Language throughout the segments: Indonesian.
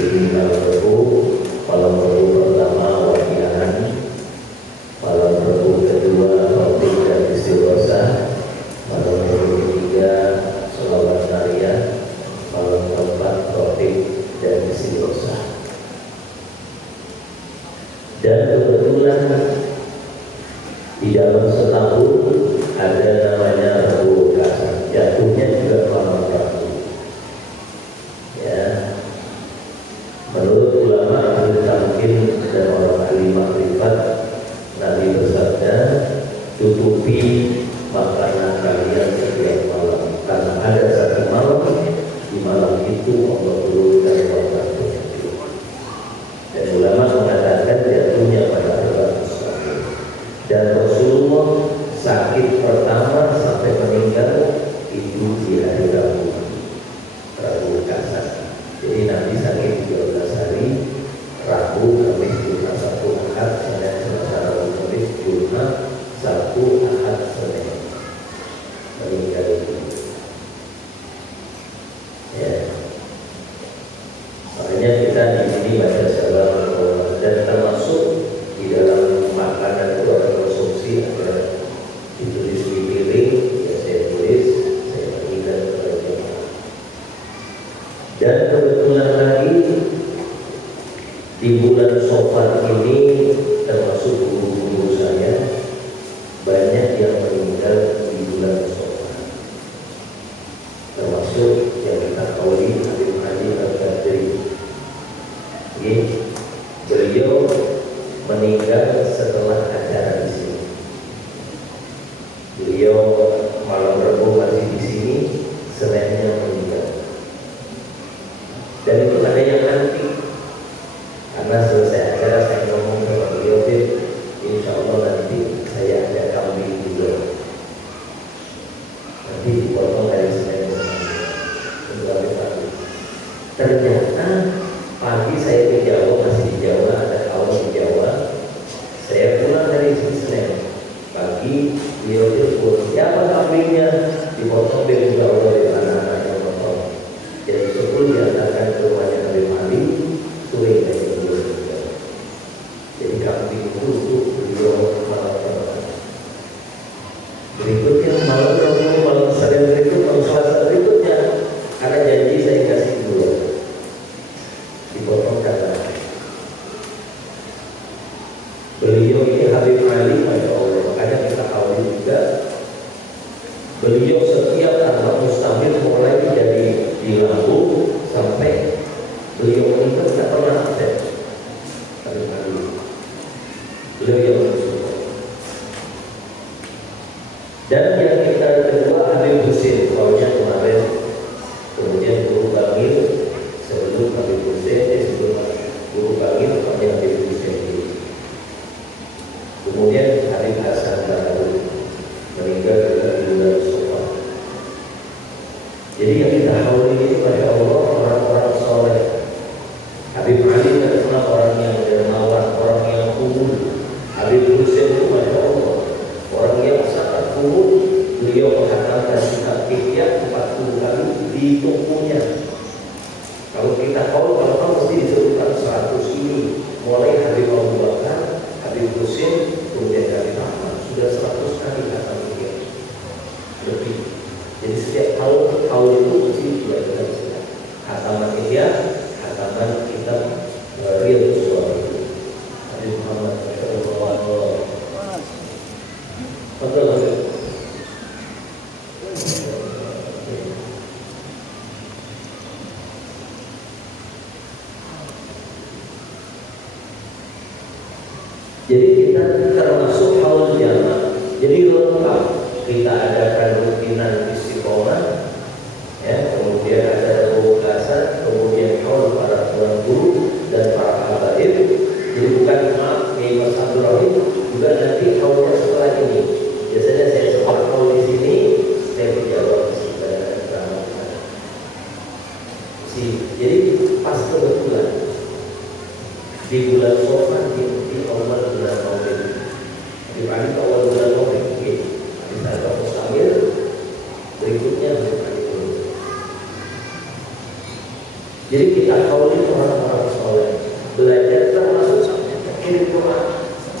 Jadi malam Rabu pertama wakil Sofwan ini termasuk guru-guru saya, banyak yang meninggal di bulan Sofwan, termasuk yang kita kawali Habib Ali Al-Qadri. Beliau meninggal setelah acara di sini. Beliau malam Rabu masih di sini, Seninnya meninggal. Dan itu ada yang nanti, karena selesai acara saya ngomong sama beliau, insya Allah nanti saya ada kambing juga, nanti dipotong dari Senin pagi. Ternyata pagi saya ke Jawa, masih di Jawa, ada kawan di Jawa. Saya pulang dari Senin pagi, beliau telepon, siapa kambingnya? Dipotong dari Allah dari anak-anak yang potong. Jadi sebelum diantarkan ke rumahnya Habib Ali, sore dari beliau. Jadi kambing itu beliau malam. Berikutnya malam Rabu, malam Senin berikut, malam Selasa berikutnya, karena janji saya kasih dulu, dipotong karena beliau ini Habib Ali, Masya Allah. Makanya kita tahu juga beliau setiap tanpa mustahil mulai jadi di lambung sampai beliau meninggal tidak pernah absen. Habib Ali beliau yang bersyukur. Dan yang kita kedua Habib Husin, tahunnya kemarin, kemudian Guru Bangil sebelum Habib Husin, sebelum Guru Bangil tahunnya Habib Husin. Kemudian Habib Hasan baru meninggal juga di bulan Sofwan. Jadi yang kita hauli ini, Masya Allah, orang-orang soleh. Habib Ali adalah orang yang dermawan, orang yang umum. Habib Husin itu Masya Allah, orang yang sangat umum. Beliau menghatamkan kitab Ihya 40 kali di tubuhnya. Kalau kita kalau mesti disebutkan 100 ini, mulai Habib Abu Bakar, Habib Husin, kemudian Habib Ahmad, sudah 100 kali kata beliau lebih. Jadi setiap tahun itu mesti belajar khataman Ihya, khataman kitab Riyadhus Shalihin. Habib Muhammad Rasulullah. Betul. Jadi kita termasuk haul jamaah. Jadi lengkap. Kita adakan rutinan istiqomah, ya, kemudian ada pembukasan, kemudian haul para tuan guru dan para habaib. Jadi bukan maaf nih Mas Abdul Rahim, juga nanti haulnya setelah ini. Biasanya saya setelah haul di sini, saya berjawab jadi pas kebetulan di bulan Sofwan di awal bulan Maulid, di pagi awal bulan Maulid, di saat Mustamir berikutnya berkali dulu. Jadi kita haul itu orang-orang soleh, belajar termasuk kirim Quran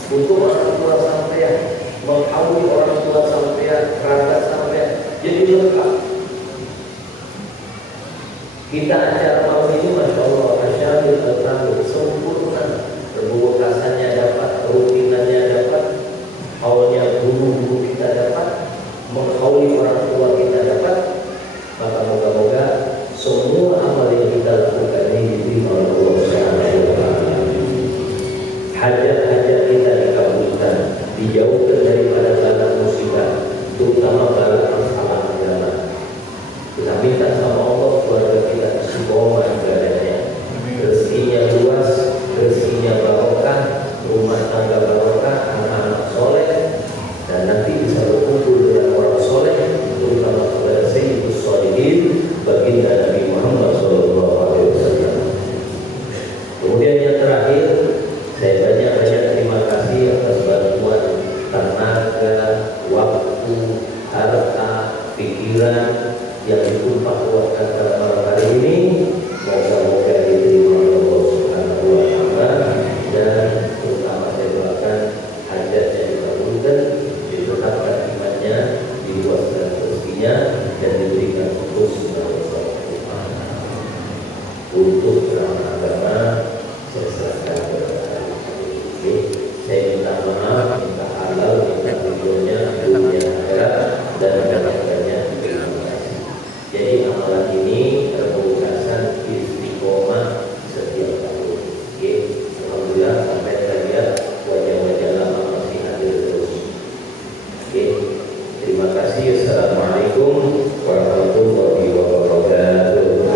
untuk orang tua sampean, menghauli orang tua sampean, kerabat sampean, jadi lengkap. Kita acara tahun ini Masya Allah, Asyamil Al-Tamil sempurna. Pembukasannya dapat, rutinannya dapat, haulnya guru-guru kita dapat, menghauli orang tua kita dapat. Maka moga-moga semua amal yang kita lakukan ini diterima oleh Allah Subhanahu wa Ta'ala. Hajat-hajat kita dikabulkan, dijauhkan daripada bala musibah, terutama bala masalah agama. Kita minta sama Allah keluarga kita istiqomah ibadahnya, rezekinya luas, rezekinya barokah, rumah tangga barokah, anak-anak soleh, dan nanti bisa berkumpul dengan orang soleh, terutama kepada Sayyidus Shalihin, baginda Nabi Muhammad SAW. Kemudian yang terakhir, saya banyak-banyak terima kasih atas bantuan tenaga, waktu, harta, pikiran yang ditumpah ruahkan pada malam hari ini. Moga-moga diterima oleh Allah Subhanahu wa Ta'ala, dan terutama saya doakan hajatnya dikabulkan, ditetapkan imannya, diluaskan rezekinya, dan diberikan husnul khotimah. Untuk beramal agama saya serahkan kepada Allah. Jadi amalan ini terpungkasan istiqomah setiap tahun. Oke, alhamdulillah sampai saja wajah-wajah lama masih hadir terus. Oke, terima kasih. Assalamualaikum warahmatullahi wabarakatuh.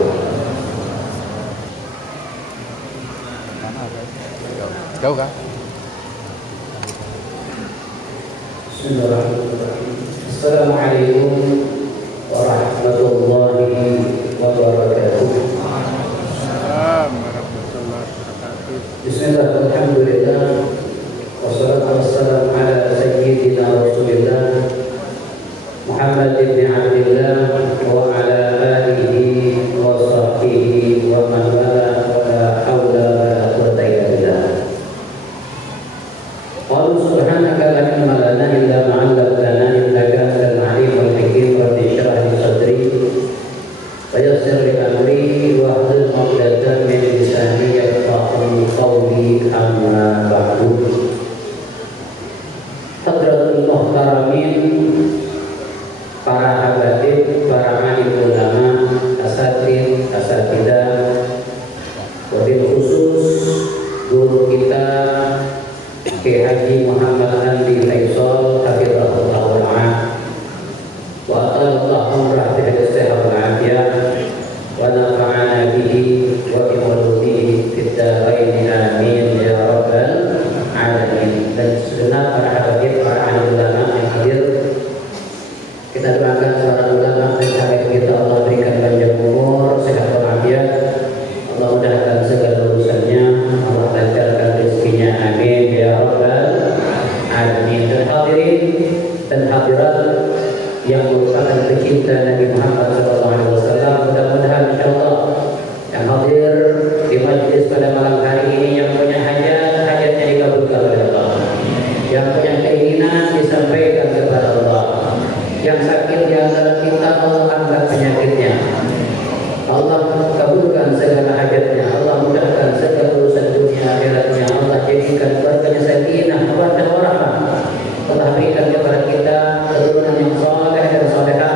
Jauh kan? Bismillahirrahmanirrahim. Assalamualaikum warahmatullahi wabarakatuh. Bismillah, alhamdulillah, wassalatu wassalamu ala sayyidina Rasulillah Muhammad ibn Abdillah wa ala alihi wa sahbihi wa man wala wa la hawla wa la quwwata illa billah. Qalu subhanaka la ilma lana illa ma 'allamtana innaka antal 'alimul hakim. Rabbi shrah li sadri wa yassir li amri wa hlul 'uqdatam min lisani yafqahu qawli. Amma ba'du. Hadratul muhtaramin, para habaib, para alim ulama, asatid, asatidah, wabil khusus guru kita Kiai Haji Muhammad Andi Faisal hafizahullah ta'ala wa atallahu umrah bi sehat wal afiyah wa nafa'ana bihi wa bi mauludihi fid dharain amin ya rabbal alamin. Dan segenap para habaib, para alim ulama yang hadir, kita doakan para ulama dan habaib kita, Allah berikan panjang umur, sehat walafiat, Allah mudahkan segala urusannya, Allah lancarkan rezekinya, amin ya rabbal alamin. Dan hadirin dan hadirat yang merupakan pecinta Nabi Muhammad SAW, mudah-mudahan insyaallah yang hadir di majlis pada malam hari ini yang punya hajat, hajatnya dikabulkan oleh Allah, yang punya keinginan disampaikan kepada Allah, yang sakit di antara kita Allah angkat penyakitnya, Allah kabulkan segala hajatnya, Allah mudahkan segala urusan dunia akhiratnya, Allah jadikan keluarganya sakinah mawaddah warahmah, Allah berikan kepada kita keturunan yang saleh dan salehah,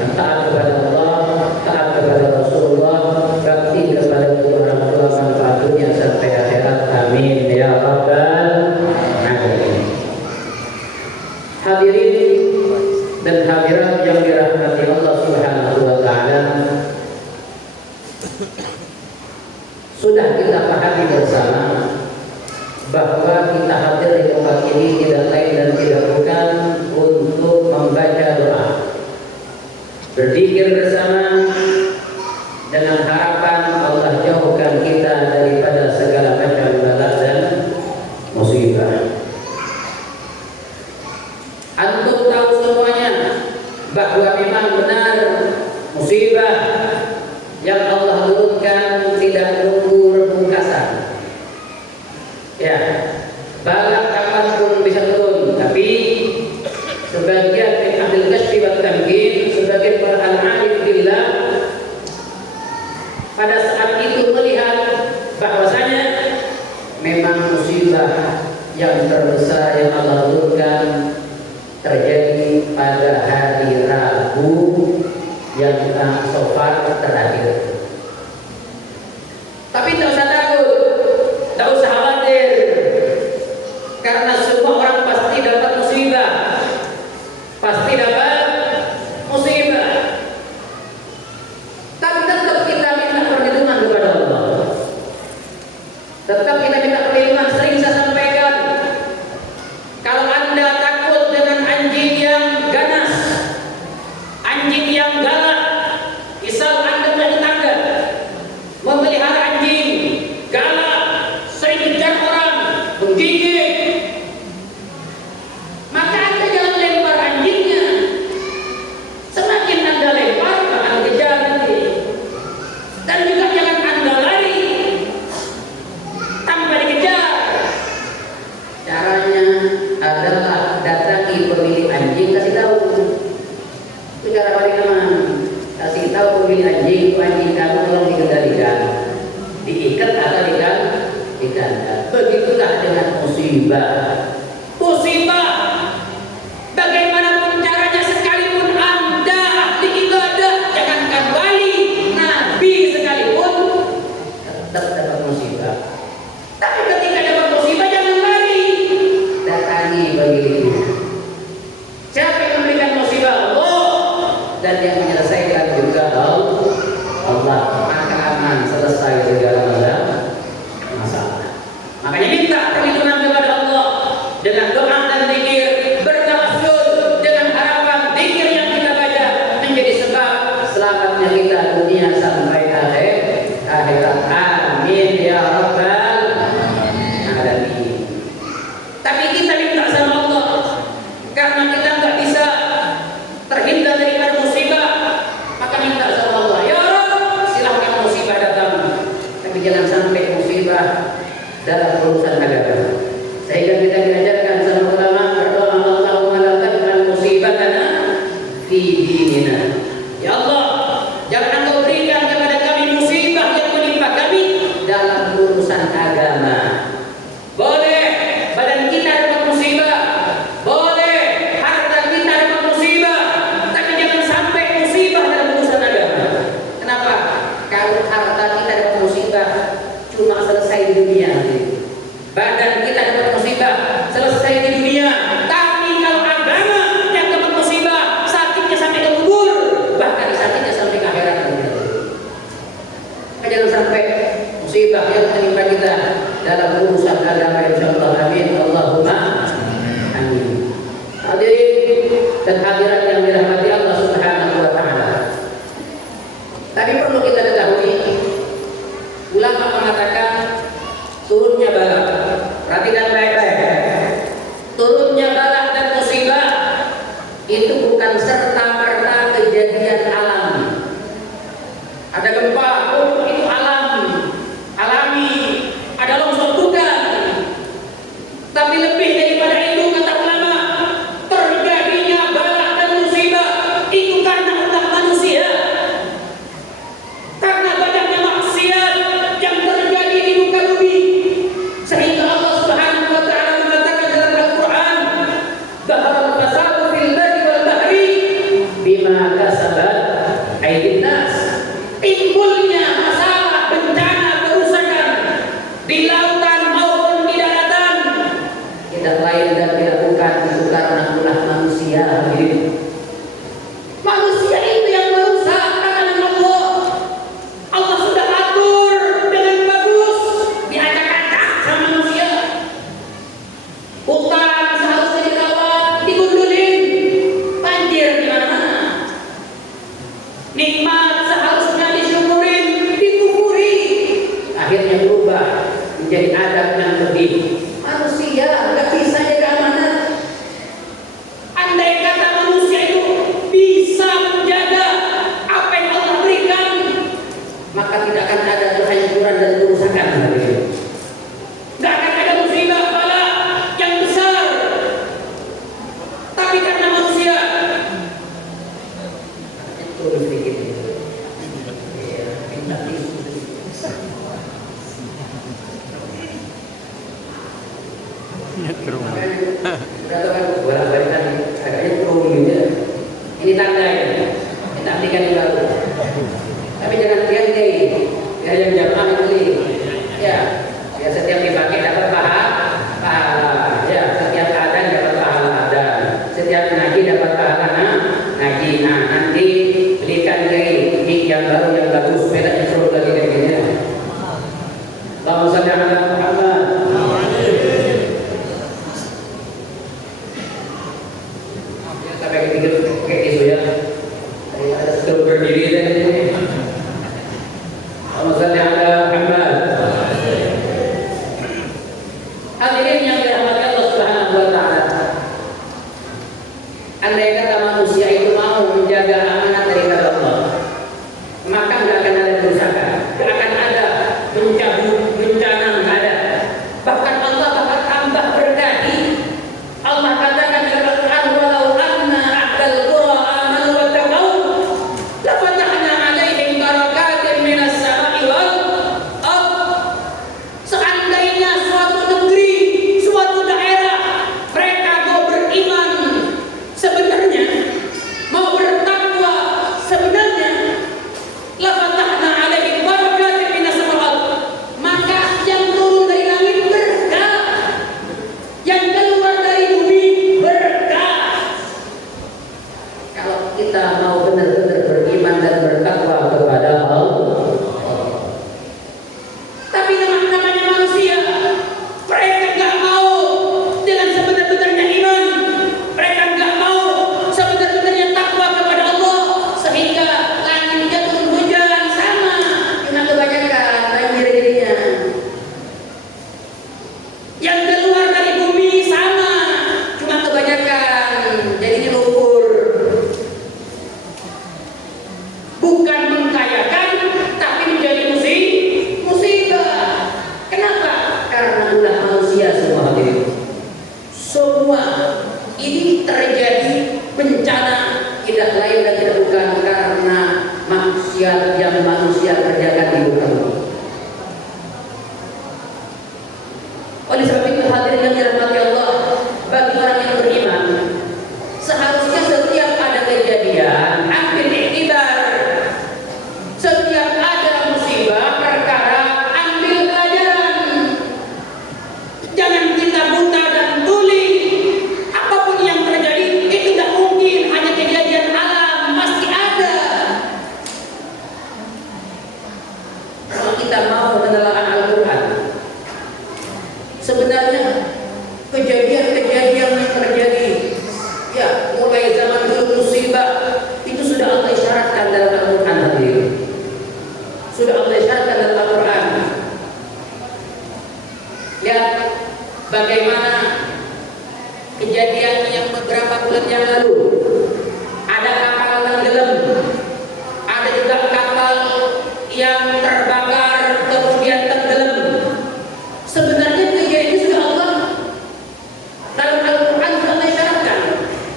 yang taat kepada Allah, taat kepada Rasulullah, bakti kepada kedua orang tua, manfaat dunia sampai akhirat, amin ya rabbal alamin. Hadirin dan hadirat yang dirahmati Allah Subhanahu wa taala, sudah kita pahami bersama bahwa kita hadir di tempat ini tidak lain dan tidak bukan untuk membaca doa, berzikir bersama dengan harapan Allah jauhkan kita daripada segala macam bala dan musibah. Antum tahu semuanya bahwa memang benar musibah yang Allah turunkan tidak menunggu repungkasan. Ya, bala kapanpun bisa turun, tapi sebagian min ahlil kasbi wa tamkin, sebagian para al-arif billah pada saat itu melihat bahwasanya memang musibah yang terbesar yang Allah turunkan terjadi pada hari Rabu yang sofar terakhir. Tapi tak usah takut, tak usah khawatir, karena semua orang pasti dapat musibah, pasti dapat musibah. Tapi tetap kita minta perlindungan kepada Allah, tetap kita minta perlindungan. Sering saya sampaikan, kalau Anda takut dengan anjing yang ganas, anjing yang galak, misal Anda punya tetangga memelihara anjing galak, sering kejar orang, menggigit, maka Anda jangan lempar anjingnya. Semakin Anda lempar, akan kejar nanti. Dan juga jangan Anda lari tanpa dikejar. Caranya adalah datangi pemilik anjing, kasih tahu. Itu cara paling aman. Kasih tahu pemilik anjing, anjing kamu tolong dikendalikan, diikat atau digantang. Begitulah dengan musibah. Musibah, bagaimanapun caranya, sekalipun Anda ahli ibadah, jangankan kepada Allah, maka aman, selesai segala masalah. Makanya minta perlindungan kepada Allah dengan doa dan zikir, bertawassul dengan harapan zikir yang kita baca menjadi sebab selamatnya kita dunia sampai akhirat. Amin ya rabbal alamin. Tapi kita minta sama Allah karena kita nggak bisa terhindar dari musibah, maka minta sama Allah, ya Rabb, silahkan musibah datang, tapi jangan sampai musibah dalam urusan agama. Sehingga kita diajarkan sama ulama berdoa, Allahumma la taj'al musibatana fi dinina. Ya Allah, jangan Engkau berikan kepada kami musibah yang menimpa kami dalam urusan agama. Boleh badan kita dapat musibah, boleh harta kita dapat musibah, tapi jangan sampai musibah dalam urusan agama. Kenapa? Kalau harta kita dapat musibah cuma selesai di dunia, badan kita dapat musibah selesai di dunia, tapi kalau agama yang dapat musibah, sakitnya sampai ke kubur, bahkan sakitnya sampai ke akhirat. Jangan sampai musibah yang menimpa kita dalam urusan agama, insyaallah. Amin Allahumma amin. Hadirin dan hadirat yang dirahmati Allah Subhanahu wa taala. Tadi perlu kita ketahui, ulama mengatakan turunnya bala. Perhatikan baik-baik. Turunnya bala dan musibah itu bukan serta-merta kejadian alam. Ada gempa, oh itu alami. Ada longsor, bukan. Tapi lebih daripada itu, kata ulama, terjadinya bala dan musibah itu karena ulah manusia, karena banyaknya maksiat yang terjadi di muka bumi, sehingga Allah Subhanahu wa taala mengatakan dalam Al-Qur'an, "Dhaharal fasadu fil barri wal bahri bima kasabat aydin nas." Timbulnya masalah, bencana, kerusakan di lautan maupun di daratan tidak lain dan dilakukan itu karena ulah manusia. Manusia itu yang merusak tangan Allah. Allah sudah atur dengan bagus, diacak-acak sama manusia. Hutan seharusnya dikawal, digundulin, banjir di mana-mana. Nikmat seharusnya disyukurin, dikufuri, akhirnya berubah menjadi adab yang lebih. Manusia nggak bisa jaga amanat. Andai kata manusia itu bisa menjaga apa yang Allah berikan, maka tidak akan ada kehancuran dan kerusakan. Nggak akan ada musibah bala yang besar. Tapi karena manusia itu sedikit. Bolak-balik tadi, agaknya turun gitu. Ini tanda ya, kita belikan yang baru. Tapi jangan lihat ya yang jamaah beli. Ya setiap dipakai dapat pahala. Ya setiap adzan dapat pahala adzan. Setiap ngaji dapat pahala ngaji. Nah nanti belikan ini yang baru yang bagus, bedanya turun lagi kayak gini. Allahumma shalli ala Muhammad. Kayak gitu ya, ada skill berdiri dan ini. Allahumma shalli ala Muhammad. Hadirin yang dirahmati Allah Subhanahu wa taala. Andai kata manusia itu mau menjaga amanat daripada Allah, maka nggak akan ada kerusakan, nggak akan ada bencana, nggak ada. Bahkan Allah bakal tambah berkati. Allah katakan dalam Al-Quran, walau anna ahlal qura amanu wattaqau lafatahna bukan mengkayakan, tapi menjadi musibah. Kenapa? Karena ulah manusia semua hadirin. Semua ini terjadi bencana tidak lain dan tidak bukan karena maksiat yang manusia kerjakan di muka bumi. Oleh sebab itu hadirin yang dirahmati Allah, bagi orang yang beriman, seharusnya setiap ada kejadian ambil iktibar. Setiap ada musibah perkara ambil pelajaran. Jangan kita buta dan tuli. Apapun yang terjadi itu tidak mungkin hanya kejadian alam, pasti ada. Kalau kita mau menelaah Al-Quran, sebenarnya kejadian-kejadian yang terjadi, ya mulai zaman dulu musibah itu sudah Allah isyaratkan dalam Al-Quran tadi. Sudah Allah isyaratkan dalam Al-Quran. Lihat bagaimana kejadian yang beberapa bulan yang lalu. Ada kapal tenggelam, ada juga kapal yang terbakar kemudian tenggelam. Sebenarnya kejadian ini sudah Allah dalam Al-Quran sudah mengisyaratkan.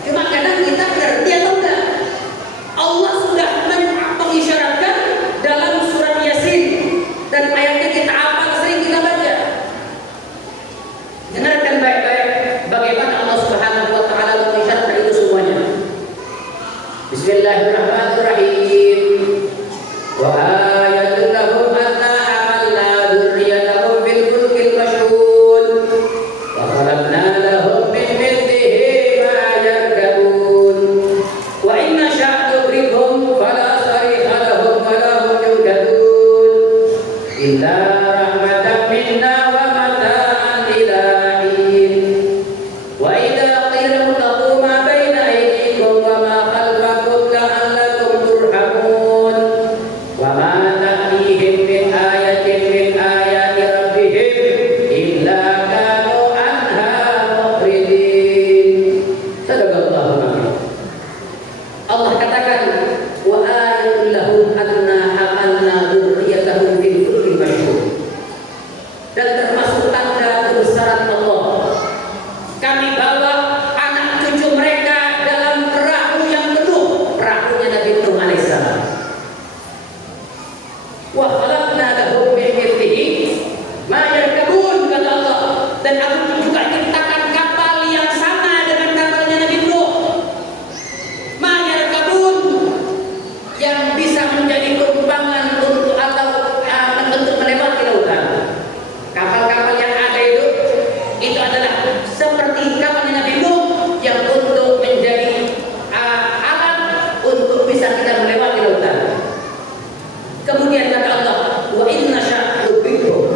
Cuma kadang kita ngerti atau enggak. Allah sudah mengisyaratkan dalam surat Yasin dan ayatnya kita hafal, sering kita baca. Dengarkan baik-baik bagaimana Allah Subhanahu wa taala mengisyaratkan itu semuanya. Bismillahirrahmanirrahim. Wa ayatul lahum anna hamalna dzurriyyatahum fil fulkil mashhun wa khalaqna lahum min mithlihi ma yarkabun wa inna sya'nu nughriqhum fala sarikha lahum wa la hum yunkadun illa rahmatan minna wa mata'an ila hin wa idza qila ittaqu ma baina aydikum wa ma khalfakum la'allakum turhamun wa ma ta'tihim min ayatin min ayati rabbihim illa kanu anha muqridin. Sadaqallahul azim. Allah katakan wa ayatul lahum anna hamalna dzurriyyatahum fil fulkil mashhun. Dan termasuk tanda kebesaran Allah, kami bawa anak cucu mereka dalam perahu yang penuh, perahunya Nabi Nuh alaihissalam. Wa khalaqna lahum min mithlihi ma yarkabun, kata Allah, dan aku juga ciptakan kapal yang sama dengan kapalnya Nabi Nuh. Ma yarkabun, yang bisa menjadi perumpamaan untuk atau untuk melewati lautan. Kapal-kapal yang ada itu adalah seperti kapalnya Nabi Nuh yang untuk menjadi alat untuk bisa kita melewati lautan. Kemudian kata Allah, wa inna sya'nu nughriqhum.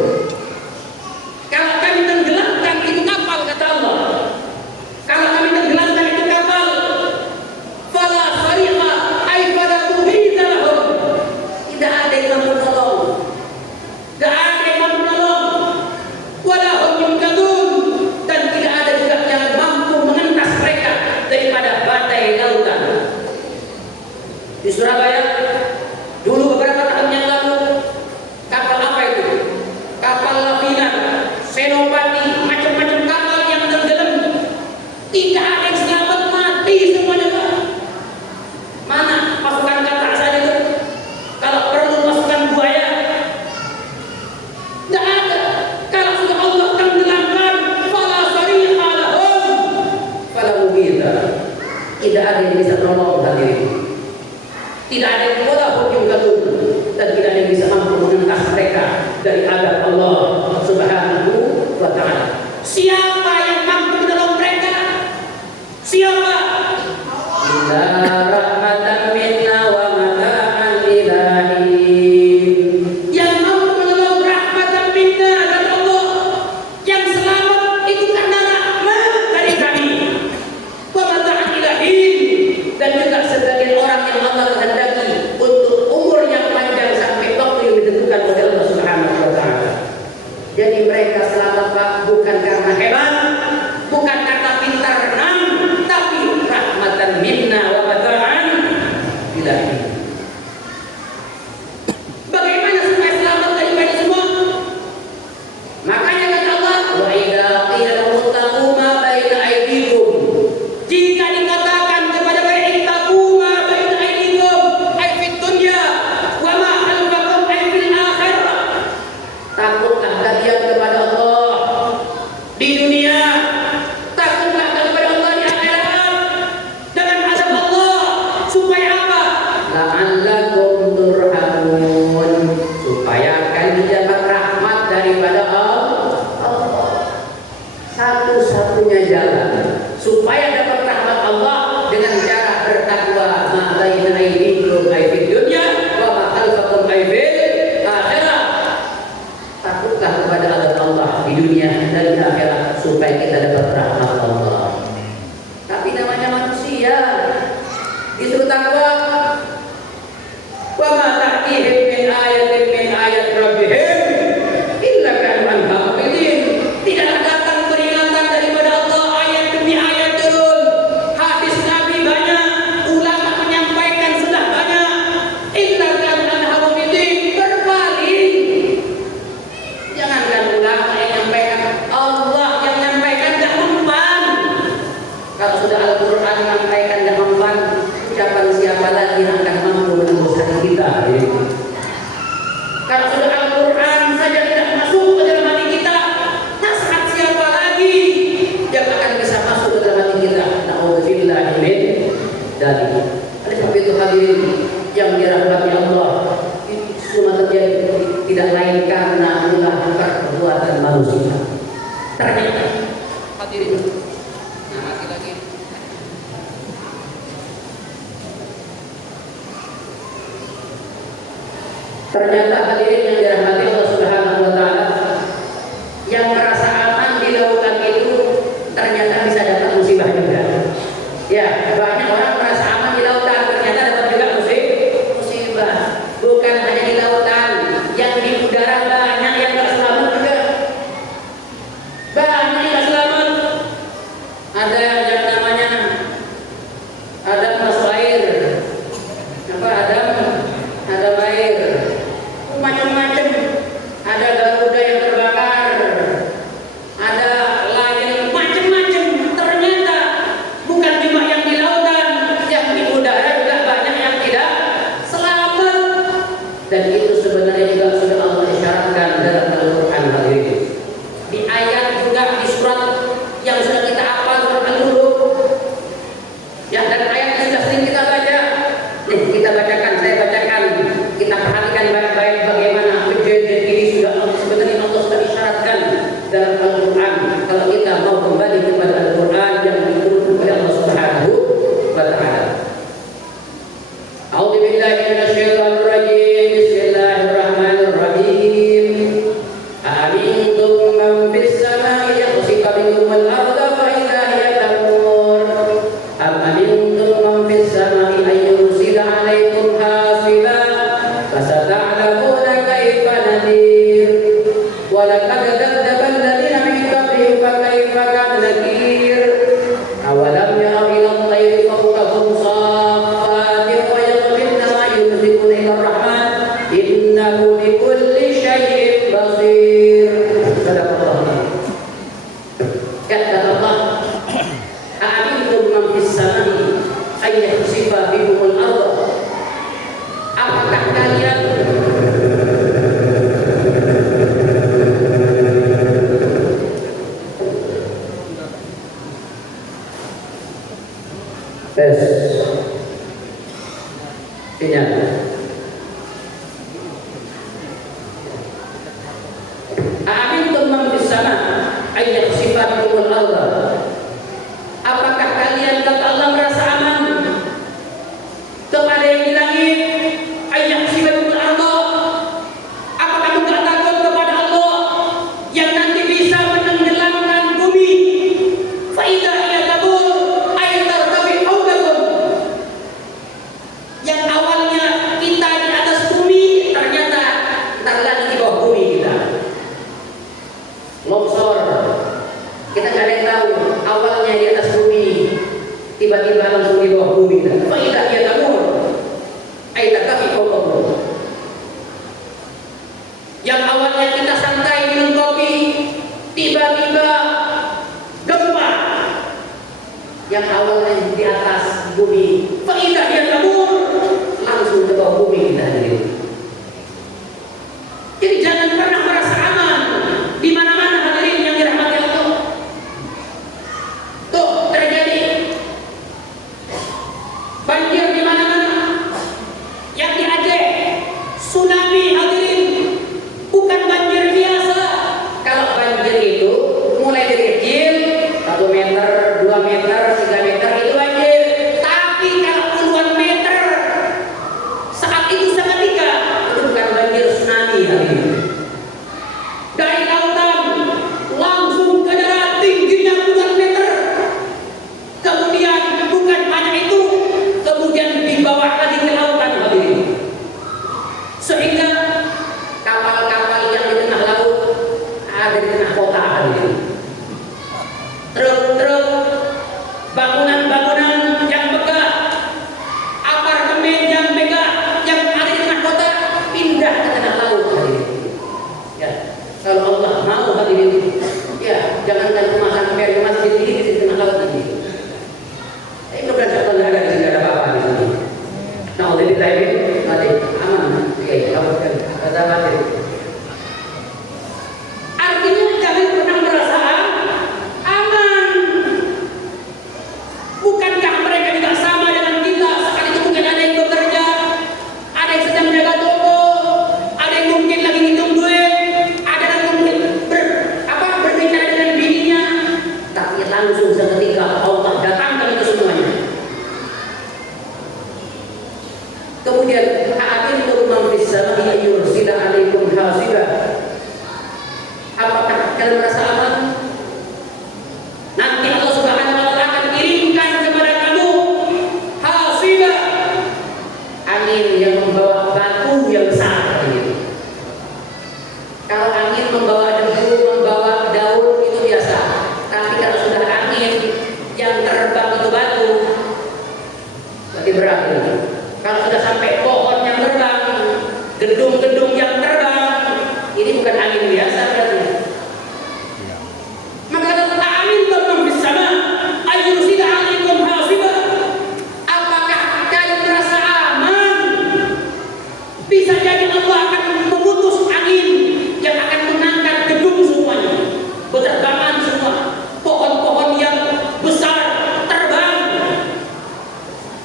Kalau kami tenggelamkan itu kapal, kata Allah, kalau kami tenggelamkan itu kapal, fala sarikha ay fala mughitha lahum. Tidak ada yang mampu menolong. Tidak ada yang mampu menolong. Wala hum yunkadun, dan tidak ada juga yang mampu mengentas mereka daripada badai lautan. Di Surabaya dulu beberapa tahun yang lalu, kapal apa itu? Kapal Lavina, Senopati, macam-macam kapal yang tenggelam. Tidak ada yang selamat, mati semuanya, Pak. Mana pasukan katak saja itu? Kalau perlu pasukan buaya, tidak ada. Kalau sudah Allah tenggelamkan, fala sarikha lahum fala mughitha. Tidak ada yang bisa menolong hadirin. Tidak ada yang wala hum yunkadun, dan tidak ada yang bisa mampu mengentas mereka dari adab Allah Subhanahu wa taala. Siapa yang mampu menolong mereka? Siapa? Illa rahmatan minna wa mata'an ila hin. Yang mampu menolong rahmatan minna, kata Allah, yang selamat itu karena rahmat dari kami. Wa mata'an ila hin, dan juga sebagai orang yang Allah kehendaki untuk umur yang panjang sampai waktu yang supaya kita dapat rahmat Allah. Tapi namanya manusia disuruh takwa. Wa ma ta'tihim min ayatin min ayat rabbihim illa kanu anha mu'ridin. Tidaklah datang peringatan daripada Allah ayat demi ayat turun. Hadis Nabi banyak, ulama menyampaikan sudah banyak. Illa kanu anha mu'ridin, berpaling. Jangankan ulama yang menyampaikan, Allah yang menyampaikan dah mempan. Kalau sudah Al-Quran menyampaikan dah mempan, ucapan siapa lagi yang akan mampu menembuskan kita? Kalau sudah Al-Quran saja tidak masuk ke dalam hati kita, nasihat siapa lagi yang akan bisa masuk ke dalam hati kita? Na'udzubillah min dzalik. Oleh sebab itu hadirin yang dirahmati Allah, semua terjadi tidak lain karena ulah perbuatan manusia. Ternyata hadirin, nah mati lagi. Ternyata hadirin yang dirahmati Allah Subhanahu wa taala, yang merasa aman di lautan itu ternyata bisa dapat musibah juga. Ya, banyak orang merasa aman di lautan, ternyata dapat juga musibah. Bukan hanya di lautan, yang di udara banyak yang tak selamat juga. Banyak yang tak selamat. Ada yang namanya Adam masuk air. Apa Adam air. Macam-macam. Ada garuda yang terbakar. Ada lion, macam-macam. Ternyata bukan cuma yang di lautan, yang di udara juga banyak yang tidak selamat. Dan itu sebenarnya juga sudah Allah isyaratkan dalam Al-Quran hadirin. Di ayat juga di surat yang sudah kita hafal, surat Al-Mulk. Ya, dan ayatnya sudah sering kita baca. Nih, kita bacakan, saya bacakan. Kita perhatikan baik-baik bagaimana kejadian ini sudah sebenarnya Allah sudah isyaratkan dalam Al-Quran. Kalau kita mau kembali kepada Al-Quran yang diturunkan oleh Allah Subhanahu wa taala. A'udzubillahi minasyaitonir rajim. Bismillahirrahmanirrahim. Amintum man fis samai yakhsifa bikumul arda fa idza hiya tamur. Am amintum man fis samai ay yursila 'alaikum hasiba. Fasata'lamuna kaifa nadir. Wa laqad kadzdzaba alladziina min qablihim fa kaifa kana nakir. Awalam yarau ila at-tayri fawqahum saffaatin wa yaqbidna ma yumsikuna illa ar-rahman innahu bikulli syai'in basir. Sadaqallah. Kata Allah, a'amintum man fis samai ay yakhsifa bikumul ardh. Apakah kalian tes sinyal? Amintum man fis sama ay yakhsifa bikumul ardh. Apakah kalian kata Allah merasa aman kepada yang di langit? Ay yakhsifa bikumul ardh. Apa kamu tak takut kepada Allah yang nanti bisa menenggelamkan bumi? Fa idza hiya tabur ay tartafi fawqakum. Yang awalnya kita di atas bumi, ternyata entar lagi di bawah bumi kita. Longsor, kita nggak ada yang tahu. Awalnya di atas bumi, tiba-tiba langsung di bawah bumi. Fa idza hiya tabur ay tartafi fawqakum. Yang awalnya kita santai minum kopi, tiba-tiba gempa. Yang awalnya di atas bumi, fa idza hiya tabur, langsung ke bawah bumi kita hadirin. Jadi jangan pernah merasa aman di mana-mana hadirin yang dirahmati Allah. Tuh terjadi banjir di mana-mana. Yang di Aceh tsunami hadirin, bukan banjir biasa. Kalau banjir itu mulai dari kecil 1 meter, 2 meter, 3 meter itu banjir. Tapi Bisa jadi Allah akan memutus angin yang akan mengangkat gedung semuanya, berterbangan semua, pohon-pohon yang besar terbang.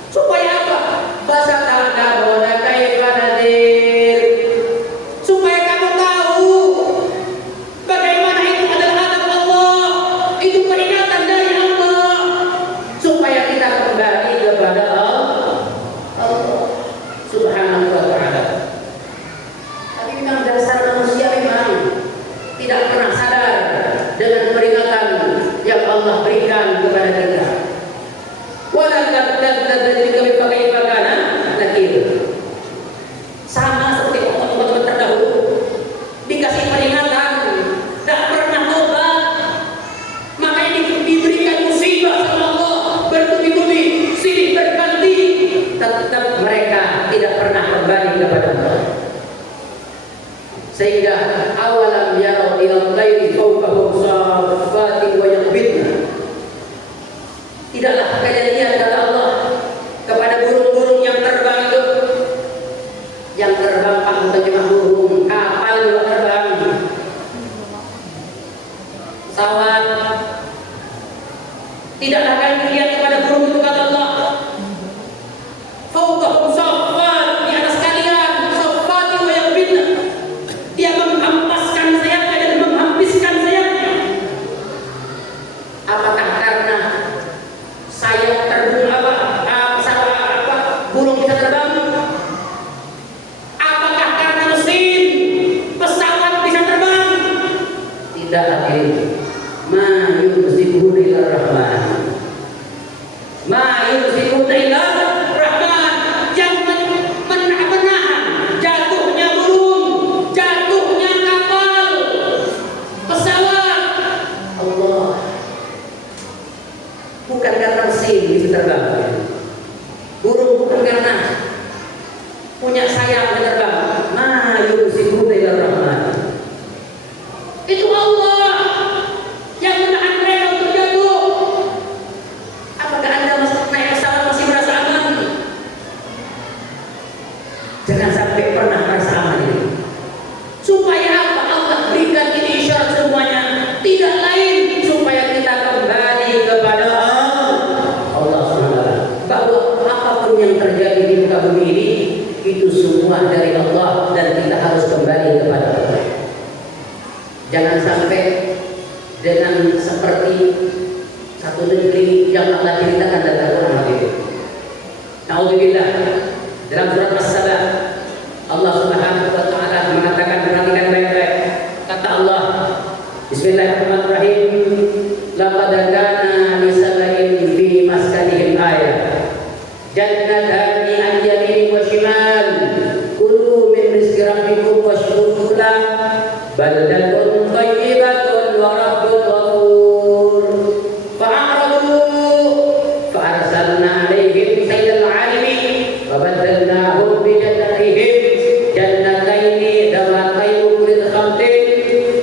Supaya apa? Fasata'lamuna kaifa nadir. Supaya kamu tahu bagaimana itu adalah adab Allah, itu peringatan dari Allah, supaya kita kembali kepada Allah Subhanahu wa ta'ala. Tapi memang dasar manusia memang tidak pernah sadar dengan peringatan yang Allah berikan kepada kita. Walakat kadzdzaba kaifa kana nakir. Sama seperti orang-orang terdahulu dikasih peringatan, tidak pernah tobat, makanya diberikan musibah sama Allah bertubi-tubi, silih berganti, tetap mereka tidak pernah kembali kepada Allah. Sehingga awalam yarau ilal tayri fawqahum saffati wa yaqbidna. Tidaklah kalian lihat kata Allah kepada burung-burung yang terbang itu, yang terbang pakai terjemah burung, kapal juga terbang, pesawat. Tidaklah kalian lihat kepada burung itu kata Allah, fawqahum saffat, di atas kalian, saffati wa yaqbidna. Dia menghempaskan sayapnya dan menghabiskan sayapnya. Apakah karena sayap terbang burung bisa terbang? Apakah karena mesin pesawat bisa terbang? Tidak lagi. Ma yumsikuhu illa rahman. Ma yumsikuhu illa rahman. Yang menahan jatuhnya burung, jatuhnya kapal, pesawat, Allah. Bukan karena mesin bisa terbang. Burung bukan karena punya sayap terbang. Ma yumsikuhu illa rahman. Itu Allah yang menahan mereka untuk jatuh. Apakah Anda naik pesawat masih merasa aman? Jangan sampai pernah merasa aman ini. Supaya apa? Allah berikan ini isyarat semuanya. Tidak lain supaya kita kembali kepada Allah SWT. Bahwa apapun yang terjadi di muka bumi ini, itu semua dari Allah dan kita harus kembali kepada Allah. Jangan sampai dengan seperti satu negeri yang Allah ceritakan dalam Al-Quran itu. Na'udzubillah. Dalam surat As-Salah Allah Subhanahu wa ta'ala mengatakan, perhatikan baik-baik. Kata Allah, Bismillahirrahmanirrahim. Laqad kana lisalain fi maskanihim ayah. Jannatani an yamin wa shimal. Kulu min rizqi rabbikum washkuru lah. Baldatun thayyibatun wa rabbun ghafur. Fa'aradu fa'arsalna alaihim saylal 'alimi wa badalnahum bi jannatihim jannataini dawatayn ukulin khamtin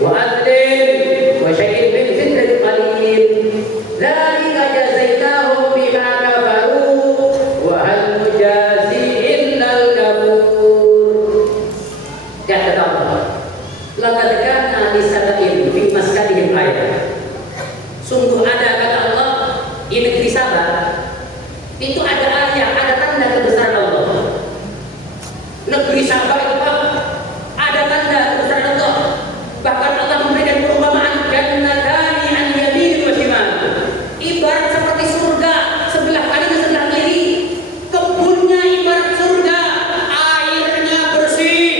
wa adlin wa syai'in min sidrin qalil. Dzalika jazainahum bima kafaru wa hal nujazi illal kafur. Kata Allah, laqad kana lisalain fi maskanihim ayat. Sungguh ada kata Allah di negeri Sabah itu ada ayat, ada tanda kebesaran Allah. Negeri Sabah itu ada tanda kebesaran Allah. Bahkan Allah memberikan perumpamaan jannatani an yamin wa shimal. Ibarat seperti surga, sebelah kanan dan sebelah kiri. Kebunnya ibarat surga, airnya bersih,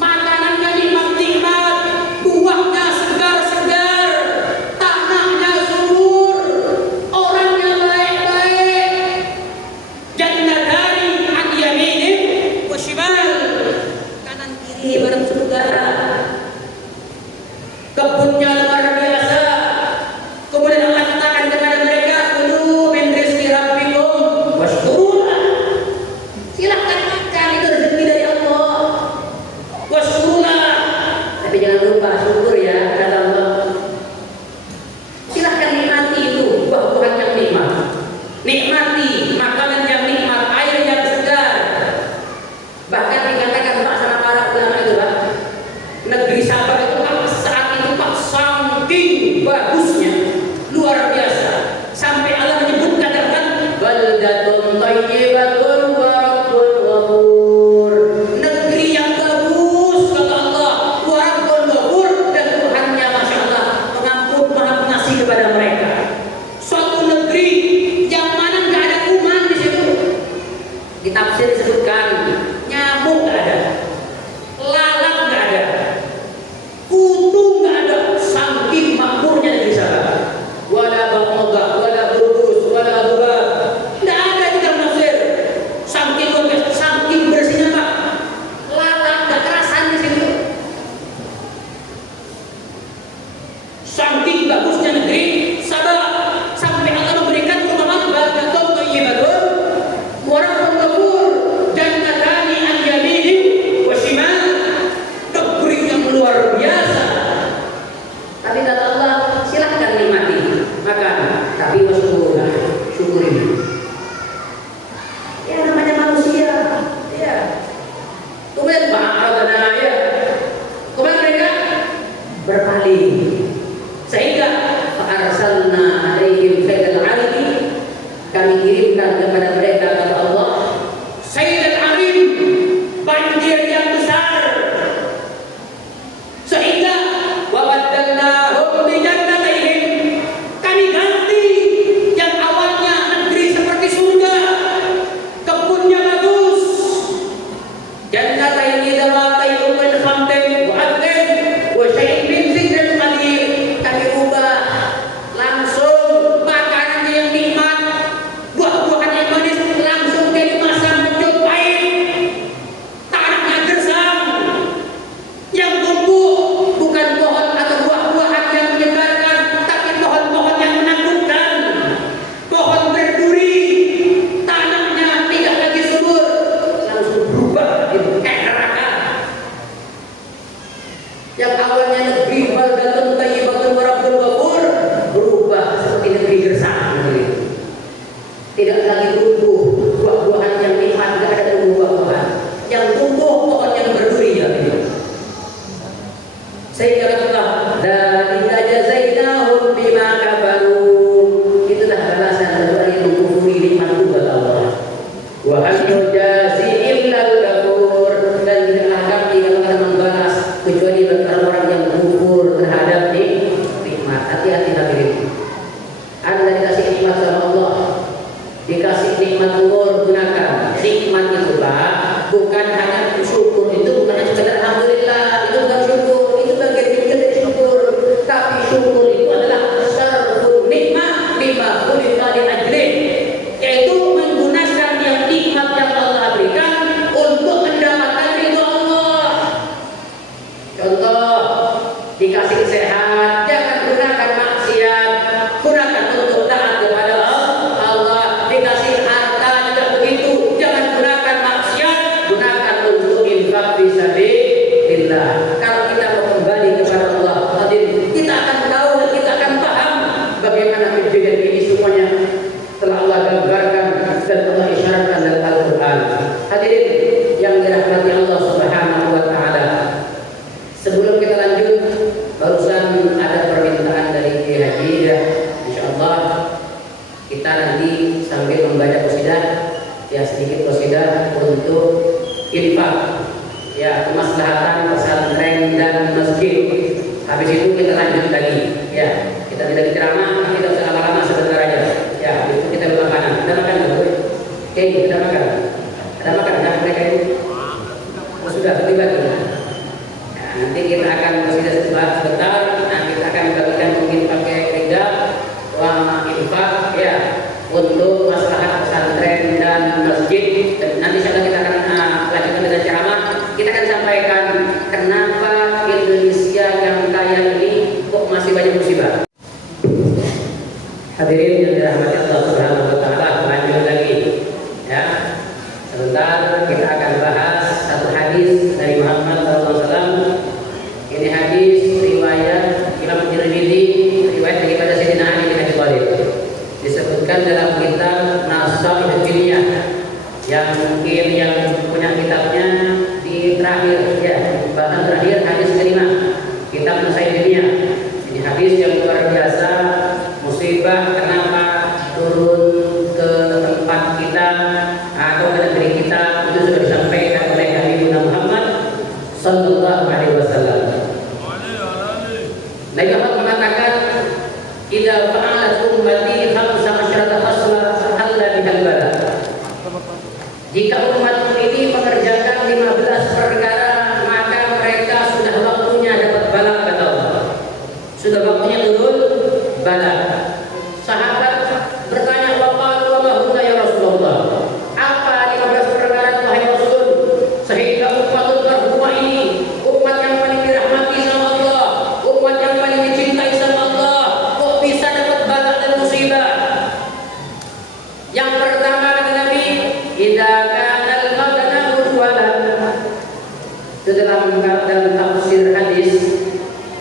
makanannya nikmat-nikmat, buahnya segar-segar, tanahnya subur, orangnya baik-baik. Jannatani an yamin wa shimal. luar biasa, saking bersihnya Pak. Lalat gak kerasan di situ. Saking bagusnya negeri Sabah, sampai Allah memberikan perumpamaan baldatun thayyibatun wa rabbun ghafur jannatani an yaminin wa shimal, negeri yang luar biasa. Tapi kata Allah, silahkan nikmati, makan, tapi wasyukurlah, syukuri. Ya namanya manusia, ya. Kemudian ba'adana, ya. Kemudian mereka berpaling, sehingga fa'arsalna alaihim saydal arim, kami kirimkan kepada mereka kata Allah saydal arim, banjir yang besar, sehingga wabaddalnahum bi jannatayhim, kami ganti yang awalnya negeri seperti surga, kebunnya bagus, jannatayn dzawatai ukulin khamtin wa adlin wa syai'in min sidrin qalil, kami ubah langsung makanannya yang nikmat, buah-buahan yang manis langsung jadi masam kecut pahit, tanahnya gersang, yang tumbuh bukan pohon atau buah-buahan yang menyegarkan, tapi pohon-pohon yang menakutkan, pohon berduri, tanahnya tidak lagi subur, langsung berubah jadi kayak neraka. Yang awalnya negeri baldatun thayyibatun wa rabbun ghafur berubah seperti negeri gersang begitu. Tidak lagi tumbuh buah-buahan yang nikmat, tidak ada tumbuh buah-buahan, yang tumbuh pohon yang berduri ya begitu. Sehingga kata dan jazainahum bima kafaru, itulah balasan dari orang yang mengkufuri nikmat Allah. Wa hal yujazi illa al-kafur, dan tidaklah kami akan membalas kecuali bagi orang yang kufur terhadap nikmat. Hati-hati hadirin. Anda dikasih nikmat sama Allah, dikasih nikmat umur, gunakan nikmat itu Pak. Bukan hanya syukur, itu bukan hanya sekedar alhamdulillah, itu bukan syukur, itu bagian kecil dari syukur. Tapi syukur itu adalah syarful nikmat lima kulika di ajlih, yaitu menggunakan yang nikmat yang Allah berikan untuk mendapatkan ridho Allah. Contoh, dikasih sehat, jangan gunakan maksiat, gunakan untuk taat kepada Allah. Dikasih harta juga begitu, jangan gunakan maksiat, gunakan untuk infak fisabilillah. Kalau kita mau kembali kepada Allah, hadirin, kita akan tahu dan kita akan paham bagaimana kejadian ini semuanya telah Allah gambarkan dan Allah isyaratkan dalam Al-Quran. Hadirin yang dirahmati Allah Subhanahu wa Ta'ala, sebelum kita lanjut, barusan ada permintaan dari Kiai Haji, ya, insyaallah kita nanti sambil membaca qasidah, ya sedikit qasidah untuk infak, ya kemaslahatan pesantren dan masjid. Habis itu kita lanjut lagi, ya kita tidak ceramah, kita usah lama-lama, sebentar aja, ya itu kita bermakanan. Ada makan nggak? Oke, kita makan. Ada makan nggak mereka itu? Oh, sudah bagi-bagi. Nah, nanti kita akan qasidah sebentar. Nah, kita akan bagikan mungkin pakai lidah wa infak, ya untuk maslahat pesantren dan masjid. Dan nanti setelah kita akan lanjutkan dengan ceramah, kita akan sampaikan kenapa Indonesia yang kaya ini kok masih banyak musibah. Hadirin yang dirahmati Allah Subhanahu wa Ta'ala, lanjut lagi, ya. Sebentar kita akan bahas satu hadis dari Muhammad SAW. Ini hadis riwayat Imam Tirmidzi, riwayat daripada Sayyidina Ali bin Abi Thalib. Disebutkan dalam kitab Nasaihud Diniyah, yang mungkin yang punya kitabnya di terakhir, ya bahan terakhir hadis kelima, kitab Nasaihud Diniyah. Ini hadis yang luar biasa, musibah kenapa turun ke tempat kita atau ke negeri kita, itu sudah disampaikan oleh Nabi Muhammad Sallallahu Alaihi Wasallam. Nabi Muhammad mengatakan, "Idza fa'alat ummati khamsa asyrata khasla halla bihal bala." Jika Itu dalam tafsir hadis,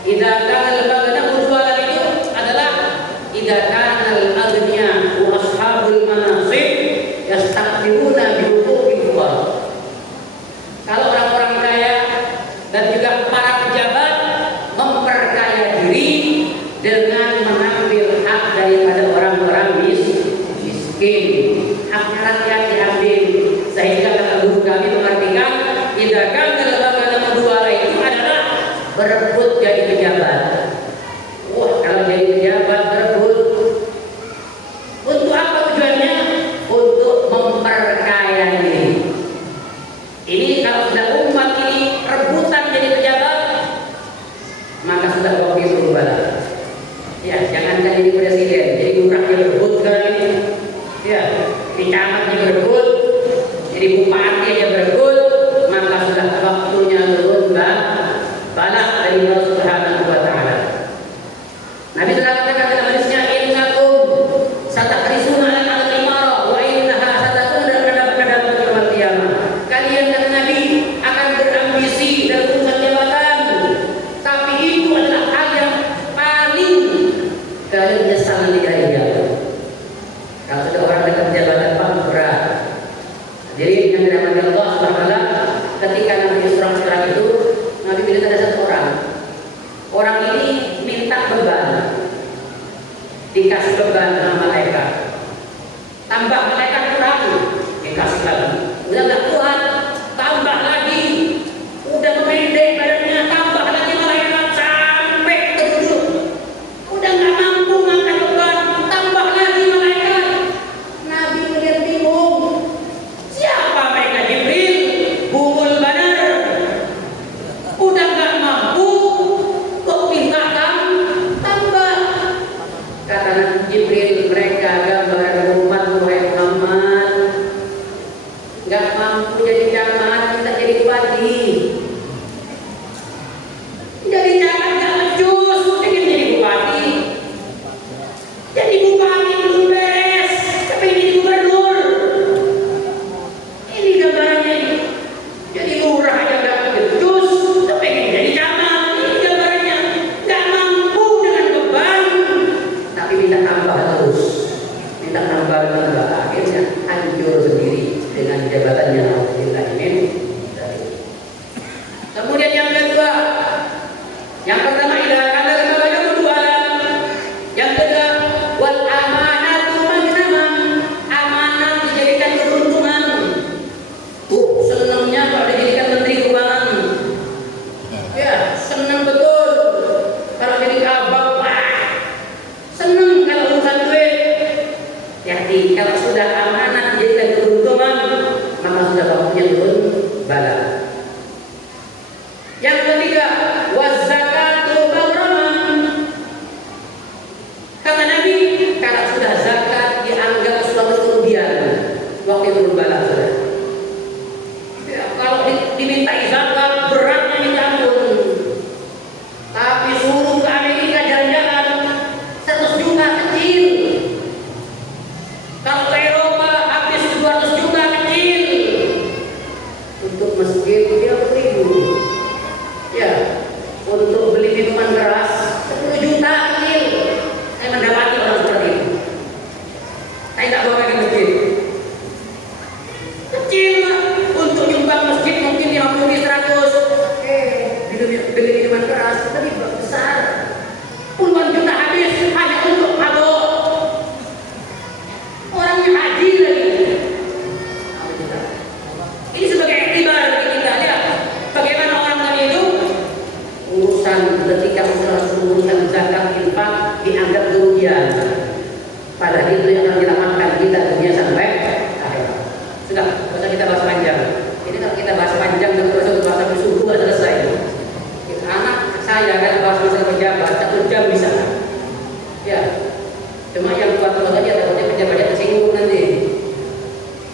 idza kana al-baghdha mudwalan itu adalah idza kana al-aghniya wa ashabul manasib yastaqbiluna bi huquqil fuqara. Kalau orang-orang kaya dan juga para pejabat memperkaya diri dengan mengambil hak daripada orang-orang miskin, hak rakyat diambil, sehingga kata guru kami mengartikan idza kana al-baghdha mudwalan itu adalah berebut jadi pejabat. Wah, kalau jadi pejabat berebut untuk apa tujuannya? Untuk memperkaya diri. Ini kalau sudah umat ini rebutan jadi pejabat, maka sudah waktu berubah. Ya, jangankan jadi presiden, jadi lurahnya berebut sekarang ini. Ya, di camatnya berebut, jadi bupati aja berebut, maka sudah waktunya berubah. Balak dari Allah Subhanahu wa taala. Nabi telah katakan dalam hadisnya, innakum satakrisuna ala al-imara wa innaha satakun dalam yaumil qiyamah. Kalian kata Nabi akan berambisi dalam urusan jabatan, tapi itu adalah hal yang paling kalian menyesal nanti di hari kiamat. Kalau sudah orang dapat jabatan paling berat. Jadi yang dirahmati Allah Subhanahu wa taala, ketika Nabi Isra itu Nabi bilang ada satu orang. Orang ini minta beban, dikasih beban sama malaikat. Tambah malaikat kurang, dikasih lagi. Udah nggak kuat, tambah lagi. Udah pendek badannya, tambah lagi malaikat sampai terduduk. Udah nggak mampu ngangkat beban, tambah lagi malaikat. Nabi melihat bingung. Siapa mereka? Jibril, Bumul Banar. Udah nggak mampu, kok mintakan tambah? Kata Nabi Jibril, mereka gambaran umat Muhammad. Nggak mampu jadi camat, minta jadi bupati. Jadi camat nggak becus, pengen jadi bupati. Jadi bupati belum beres, pengen jadi gubernur. Ini gambarannya ini. Jadi lurah aja nggak becus, pengen jadi camat. Ini gambarannya. Nggak mampu dengan beban, tapi minta tambah terus, minta tambah. Akhirnya hancur sendiri dengan jabatannya. Alhamdulillah ini. Kemudian yang kedua, yang pertama idza kana al-baghdha mudwalan. Yang kedua, wal amanatu magnaman. Amanat dijadikan keuntungan. Senangnya kalau dijadikan menteri keuangan. Ya, senang betul. Kalau jadi kabak, wah, senang kalau urusan duit. Jadi kalau sudah amanat dijadikan keuntungan, maka sudah waktunya turun bala. Yang ketiga, wazakatu maghraman. Kata Nabi, kalau sudah zakat dianggap suatu kerugian, waktu turun bala sudah. Ya, kalau dimintai zakat beratnya minta ampun. Tapi suruh ke Amerika jalan-jalan 100 juta kecil. Kalau ke Eropa habis 200 juta kecil. Untuk masjid dia beribu. Ya, untuk beli minuman keras 10 juta kecil. Saya mendapati orang seperti itu. Saya tak bawa ke masjid. Kecil lah. Untuk nyumbang masjid mungkin 50 100. Beli minuman keras tapi besar. Puluhan juta habis hanya untuk mabok. Orangnya haji lagi. Ini sebagai iktibar bagi kita, ya. Bagaimana orang tadi itu urusan ketika urusan zakat infak dianggap kerugian. Padahal itu yang akan menyelamatkan kita dunia sampai akhirat. Sudah, tidak usah kita bahas panjang. Ini kalau kita bahas panjang terus bahasa subuh nggak selesai. Anak saya kan bahas masalah pejabat 1 jam bisa. Ya, cuma yang buat-buat aja takutnya pejabatnya tersinggung nanti.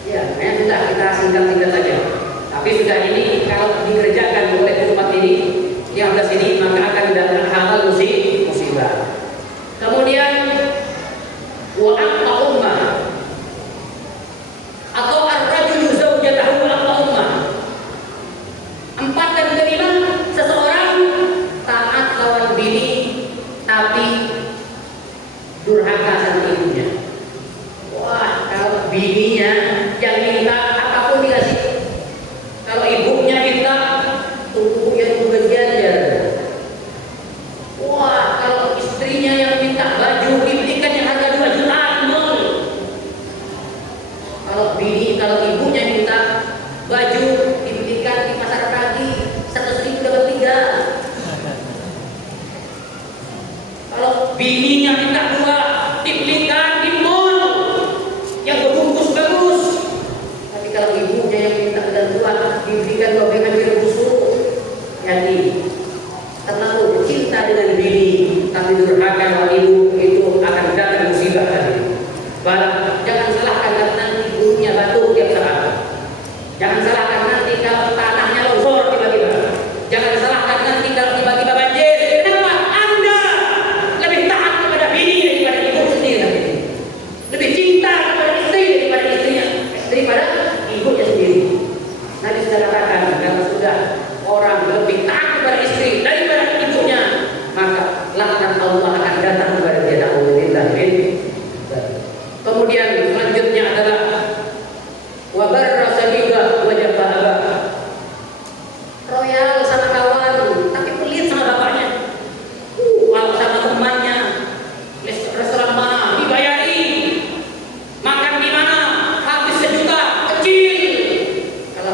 Ya, sudah kita singkat-singkat saja. Tapi sudah ini kalau dikerjakan oleh umat ini yang belas ini, maka akan datang hal-hal musibah. Kemudian wa'aqta ummah atau ar-rajulu zawjatahu wa'aqta ummah. 4 dan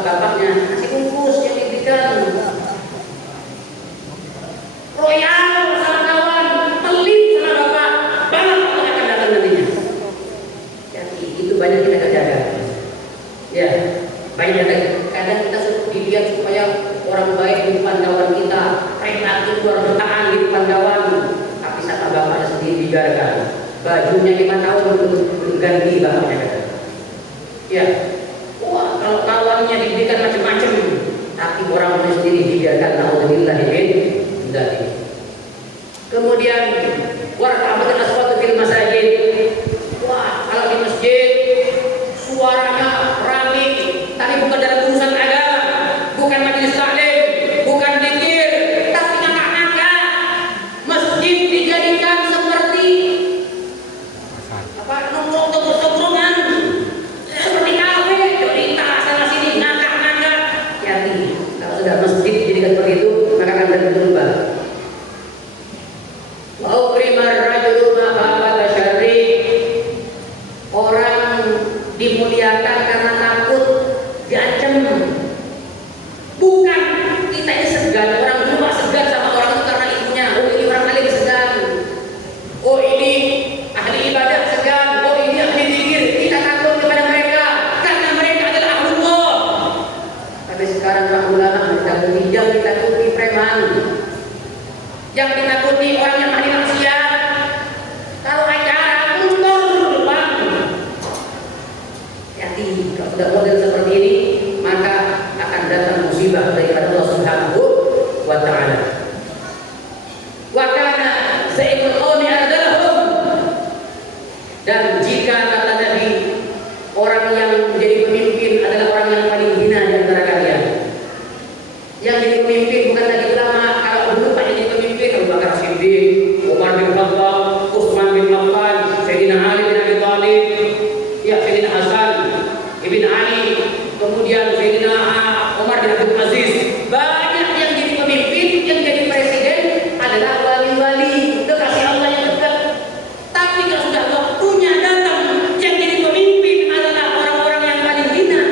bapaknya nasi bungkus yang diberikan royal sama kawan, pelit sama bapak, banyak orang akan datang nantinya. Jadi itu banyak kita kerjakan. Ya, banyak kadang kita dilihat supaya orang baik di depan kawan kita, rela keluar bertahan di depan kawan, tapi sama bapaknya sendiri dibiarkan. Bajunya 5 tahun belum ganti bapaknya kata. Ya, wah kalau kawannya diberikan macam-macam, tapi orang sendiri dibiarkan. Alhamdulillah ini. Kemudian warqabatul aswatu fil masajid. Wah, kalau di masjid suaranya ramai, tapi bukan dalam urusan agama, bukan majelis taklim, bukan zikir, tapi ngakak-ngakak. Masjid dijadikan seperti apa? Nongkrong-nongkrongan, seperti kafe, cerita sana sini ngakak-ngakak. Hati, kalau sudah masjid dijadikan seperti itu, maka akan berubah. Orang dimuliakan karena takut diancam. Bukan kita ini segan, orang dulu segan sama orang itu karena ilmunya. Oh ini orang alim segan, oh ini ahli ibadah segan, oh ini ahli zikir. Kita takut kepada mereka karena mereka adalah ahlullah. Tapi sekarang para ulama ditakuti, yang ditakuti preman, yang ditakuti orang yang ahli maksiat. Kalau acara mundur depan. Hati, kalau sudah model seperti ini, maka akan datang musibah daripada Allah Subhanahu wa Ta'ala. Wa kana sayyidul qaumi ardalahum. Dan jika kata Nabi, orang yang menjadi pemimpin adalah orang yang paling hina di antara kalian. Yang jadi pemimpin bukan lagi ulama. Kalau dulu Pak jadi pemimpin, Abu Bakar Siddiq, Umar bin Khattab, Utsman bin Affan, Sayyidina Ali bin Abi Thalib, ya Sayyidina Hasan Ibn Ali, kemudian Sayyidina Umar bin Abdul Aziz. Banyak yang jadi pemimpin, yang jadi presiden adalah wali-wali kekasih Allah yang dekat. Tapi kalau sudah waktunya datang, yang jadi pemimpin adalah orang-orang yang paling hina.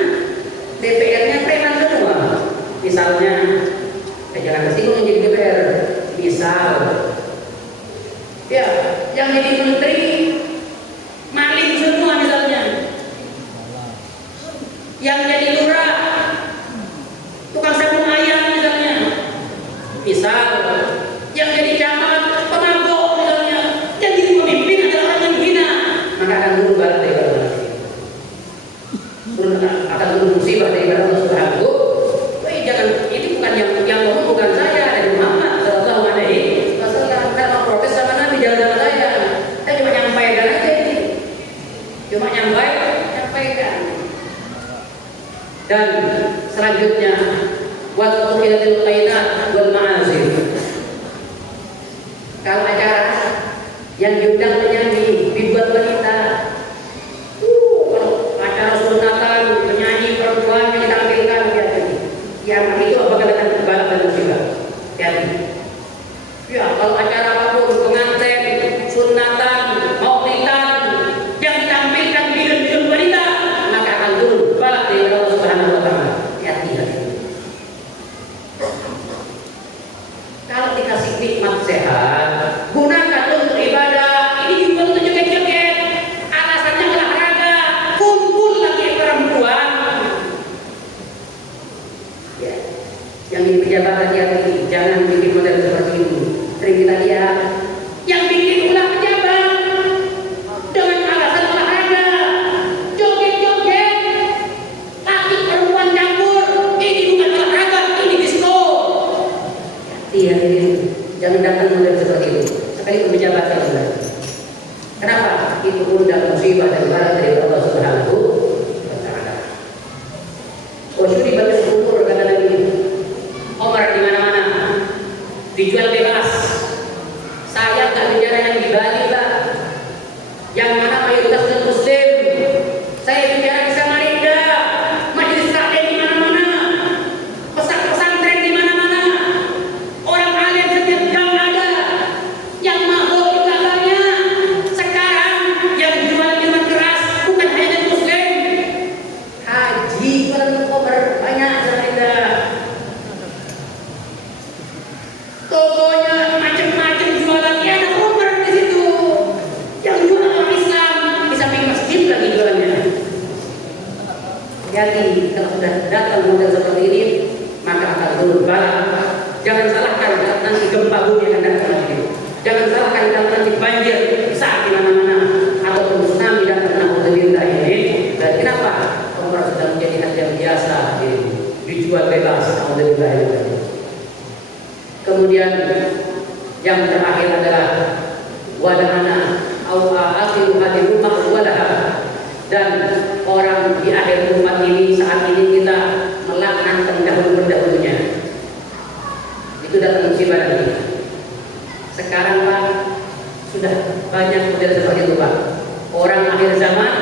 DPR-nya preman semua. Misalnya, jangan tersinggung yang jadi DPR. Misal, ya, yang jadi menteri maling semua misalnya. Yang jadi lurah tukang sabung ayam misalnya. Misal, yang jadi camat pemabok misalnya. Yang jadi pemimpin adalah orang yang hina. Maka akan turun bala daripada Allah. Akan turun musibah daripada Allah Subhanahu. Jangan, ini bukan yang ngomong bukan saya, dari Muhammad sallallahu alaihi wasallam. Kalau protes sama Nabi jangan sama saya. Saya cuma nyampaikan aja ini. Cuma nyampaikan. Dan selanjutnya waktu khilatul qainat wal ma'azif. Kalau acara yang diundang penyanyi dibuat wanita, kalau acara sunatan penyanyi perempuan yang ditampilkan yang itu apakah akan terbalik dan musibah? Ya, kalau acara apapun pengantin, sunatan, maulidan yang ditampilkan bidan-bidan wanita, maka akan turun balak dari Allah Subhanahu wa Ta'ala. Hati-hati. Kalau dikasih nikmat sehat, gunakan untuk ibadah. Ini juga untuk joget-joget. Alasannya olahraga, kumpul lagi perempuan. Ya, yang di pejabat hati-hati, jangan bikin model seperti ini. Sering kita lihat yang bikin ulah pejabat dengan alasan olahraga, joget-joget, laki perempuan campur. Ini bukan olahraga, ini disco. Hati-hati, jangan datang model seperti itu. Sekali pejabat yang benar. Kenapa? Itu undang musibah dan barat dari Allah Subhanahu wa Ta'ala. Wasyuri batas umur kata Nabi. Omar di mana-mana dijual bebas. Saya nggak bicara yang di Bali lah, yang mana mayoritas non Muslim. Saya bicara di Samarinda, majelis taklim di mana-mana, pesantren di mana-mana, orang alim setiap gang ada, yang mahal juga banyak. Sekarang yang jual minuman keras bukan hanya Muslim, haji jualan koper banyak. turun bala. Jangan salahkan nanti gempa bumi akan datang lagi. Jangan salahkan nanti banjir saat di mana-mana ataupun tsunami datang alhamdulillah ini. Dan kenapa? Umrah sudah menjadi hal yang biasa dijual bebas alhamdulillah ini. Kemudian yang terakhir adalah wadahana akhiru hadhihi ummah walaha. Dan orang di akhir umat ini saat ini kita melaknat pendahulu-pendahulunya. Itu datang musibah lagi. Sekarang Pak sudah banyak model seperti itu Pak. Orang akhir zaman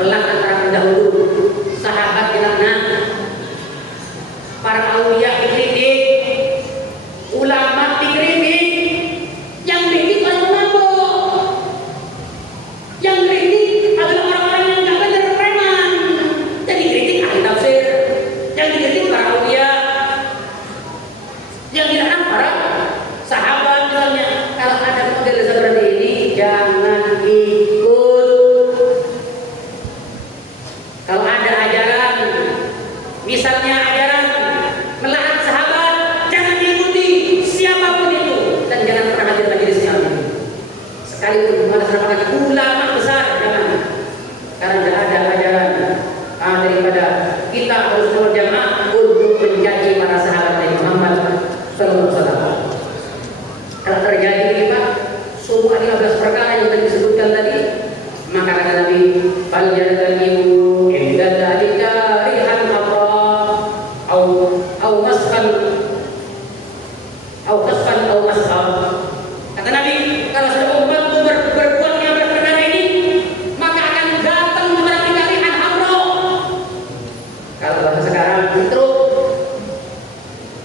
melaknat para pendahulu, sahabat dilaknat, para aulia dikritik, ulama dikritik, yang kritik orang mabuk, yang kritik adalah orang-orang yang nggak benar preman. Jadi kritik ahli tafsir, yang dikritik para aulia, yang dilaknat para sahabat misalnya. Kalau ada model seperti ini jangan ikut. Kalau ada ajaran, misalnya ajaran melaknat sahabat, jangan diikuti siapapun itu dan jangan pernah hadir majelis ini. Sekalipun mana sahabat ulama besar jangan. Karena tidak ada ajaran daripada kita harus berjamaah untuk menjadi para sahabat Nabi Muhammad sallallahu alaihi wasallam. Kalau terjadi ini Pak, semua 15 perkara yang tadi disebutkan tadi, maka kata Nabi, fal yadanimu inda dzalika rihan aqra au maskan au kasfan au masal. Kata Nabi, kalau sudah umatmu berbuat yang perkara ini, maka akan datang kepada kita rihan aqra. Kalau bahasa sekarang truk.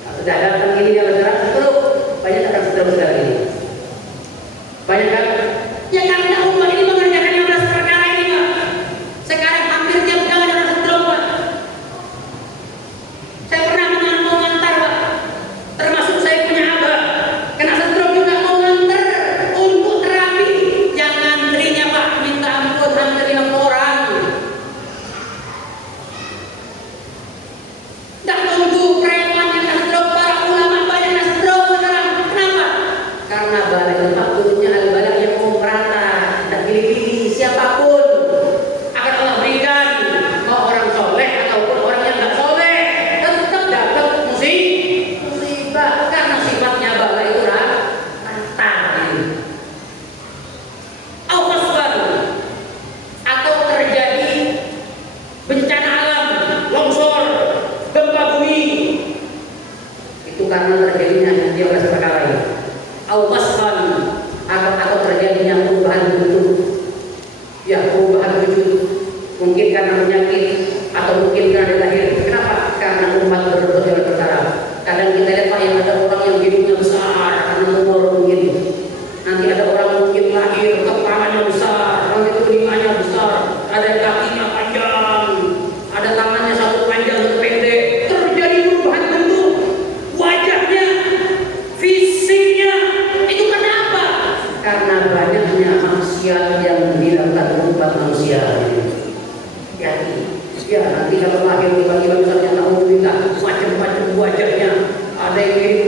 Kalau sudah datang ini dia bergerak truk, banyak akan saudara-saudara ini. Banyak kan? Ya karena umat ini mengerjakan 15 perkara ini Pak. Sekarang hampir tiap jalan ada sendrom Pak. Saya pernah mau ngantar Pak. Termasuk saya punya abah kena sendrom juga mau ngantar untuk terapi. Yang ngantrinya Pak minta ampun hampir 5 orang. Tak tunggu preman yang sendrom, para ulama banyak yang sendrom sekarang. Kenapa? Karena balik tempat turunnya al-bala yang mau merata, tidak pilih-pilih siapapun akan Allah berikan, mau orang soleh ataupun orang yang tidak soleh tetap dapat musibah karena sifatnya bala itu rata. Awaswan atau terjadi bencana alam, longsor, gempa bumi, itu karena terjadinya yang oleh perkara ini. Awaswan atau terjadinya perubahan bentuk, ya perubahan bentuk, mungkin karena penyakit atau mungkin karena lahir. Kenapa? Karena umat berbuat oleh perkara. Kadang kita lihat Pak, yang ada orang yang hidupnya besar karena umur mungkin. Nanti ada orang mungkin lahir kepalanya besar, nanti telinganya besar, ada kakinya panjang, ada tangannya satu panjang satu pendek. Terjadi perubahan bentuk, wajahnya, fisiknya. Itu karena apa? Karena banyaknya manusia yang dilakukan umat manusia. Ya nanti kalau lahir tiba-tiba misalnya tahu kita macam-macam wajahnya, ada yang mirip